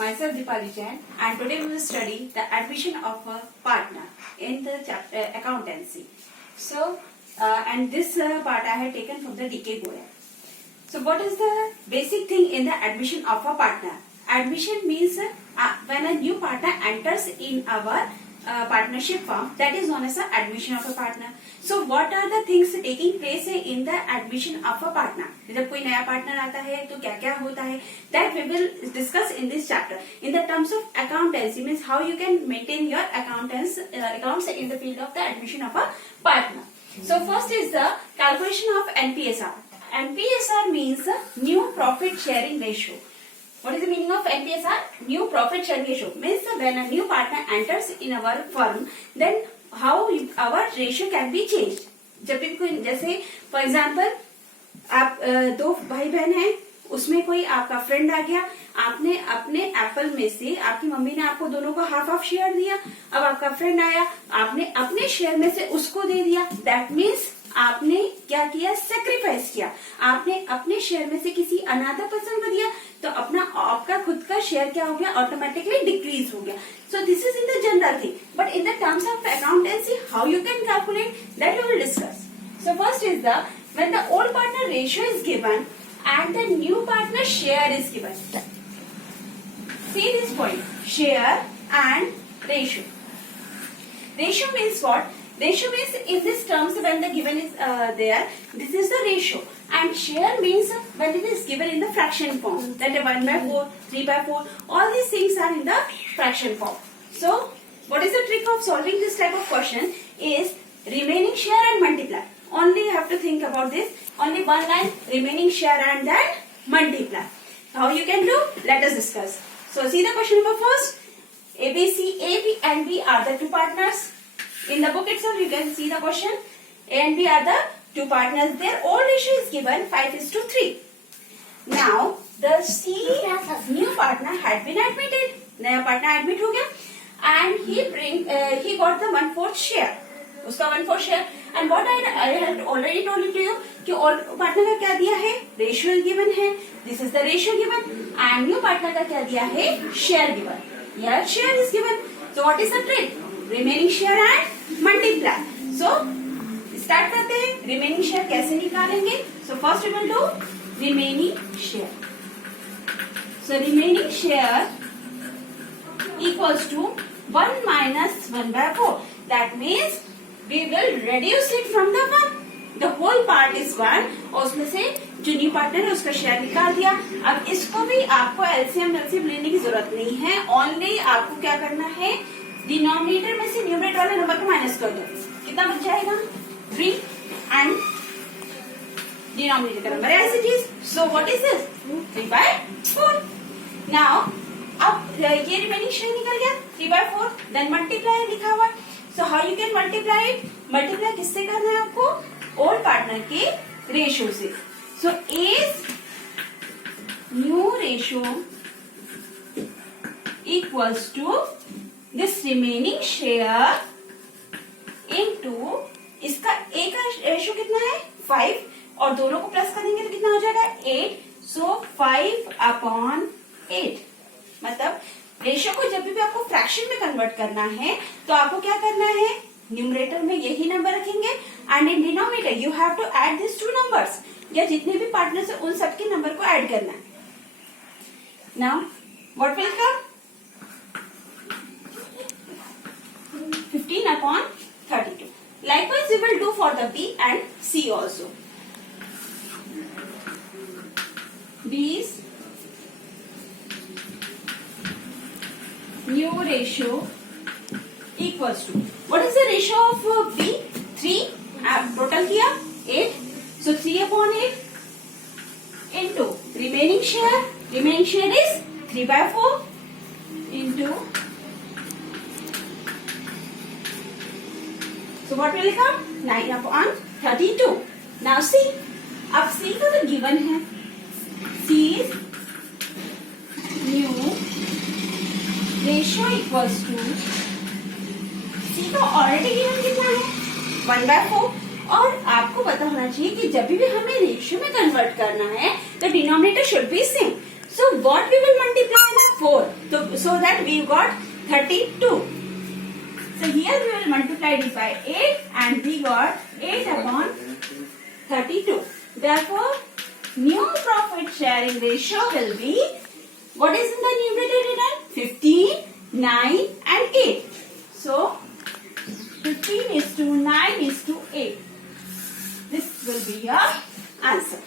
myself Deepali Jain, and today we will study the admission of a partner in the chapter accountancy. So, and this part I have taken from the DK Goyal. So, what is the basic thing in the admission of a partner? Admission means when a new partner enters in our partnership firm, that is known as the admission of a partner. So what are the things taking place in the admission of a partner? जब कोई नया पार्टनर आता है तो क्या क्या होता है, that we will discuss in this chapter. In the terms of accountancy means how you can maintain your accounts in the field of the admission of a partner. So first is the calculation of NPSR. NPSR means new profit sharing ratio. What is the meaning of NPSR? New profit sharing ratio means when a new partner enters in our firm, then how our ratio can be changed. जब भी कोई जैसे for example आप दो भाई बहन हैं, उसमें कोई आपका फ्रेंड आ गया, आपने अपने एप्पल में से आपकी मम्मी ने आपको दोनों को हाफ हाफ शेयर दिया. अब आपका फ्रेंड आया, आपने अपने शेयर में से उसको दे दिया. दैट मीन्स आपने क्या किया, सेक्रीफाइस किया. आपने अपने शेयर में से किसी अनादर पर्सन को दिया तो अपना आपका खुद का शेयर क्या हो गया, ऑटोमेटिकली डिक्रीज हो गया. So this is in the general thing, but in the terms of accountancy how you can calculate, that we will discuss. So first is the when the old partner ratio is given and the new partner share is given. See this point, share and ratio. Ratio means what? Ratio means in these terms when the given is there, this is the ratio. And share means when it is given in the fraction form, that 1/4, 3/4, all these things are in the fraction form. So, what is the trick of solving this type of question is remaining share and multiply. Only you have to think about this. Only one line, remaining share and then multiply. How you can do? Let us discuss. So see the question number first. A, B, and B are the two partners. In the book itself, you can see the question. A and B are the two partners. Their old ratio is given 5:3. Now the C new partner had been admitted. नया partner admit हो गया, and he got the 1/4 share. उसका 1/4 share. And what I had already told you कि old partner का क्या दिया है, ratio given है. This is the ratio given. And new partner का क्या दिया है, शेयर गिवन. यार share is given. So what is the trick, remaining share and multiply. So start करते हैं. रिमेनिंग शेयर कैसे निकालेंगे? So first we will do remaining share. So remaining share equals to 1 - 1/4. That means we will reduce it from the 1. The whole part is 1. और उसमें से जो new partner है उसका शेयर निकाल दिया. अब इसको भी आपको एलसीएम लेने की जरूरत नहीं है. ओनली आपको क्या करना है, डिनोमिनेटर में से न्यूमरेटर वाले नंबर को माइनस कर दो. कितना बच जाएगा, 3, एंड डिनोमिनेटर का number as it is. So what is this, 3/4. Now अब ये रिमेनिंग शेयर निकल गया 3/4. देन मल्टीप्लाई लिखा हुआ. So how you can multiply it? Multiply किससे करना है आपको, ओल्ड पार्टनर के रेशियो से. So A's new ratio equals to this remaining share into इसका A का रेशियो कितना है, 5, और दोनों को प्लस करेंगे तो कितना हो जाएगा, 8. So 5/8. मतलब रेशियो को जब भी आपको फ्रैक्शन में कन्वर्ट करना है तो आपको क्या करना है, न्यूमरेटर में यही नंबर रखेंगे, and in denominator you have to add this 2 numbers. या जितने भी पार्टनर्स है उन सबके नंबर को ऐड करना है. Now what will come, 15/32. Likewise we will do for the B and C also. B's new ratio equals to, what is the ratio of B, 3. टोटल किया 8. So 3/8 into remaining share. Remaining share is 3/4 into, so what will come, 9/32. Now see, अब C का तो गिवन है, C is new ratio equals to, C का already given कितना है, 1/4. और आपको पता होना चाहिए कि जब भी हमें रेशियो में कन्वर्ट करना है तो denominator should be same. So what we will multiply the 4. तो so that we got 32. So here we will multiply this by 8 and we got 8 upon 32. Therefore, new profit sharing ratio will be, what is in the numerator return? 15, 9 and 8. So, 15:9:8. This will be your answer.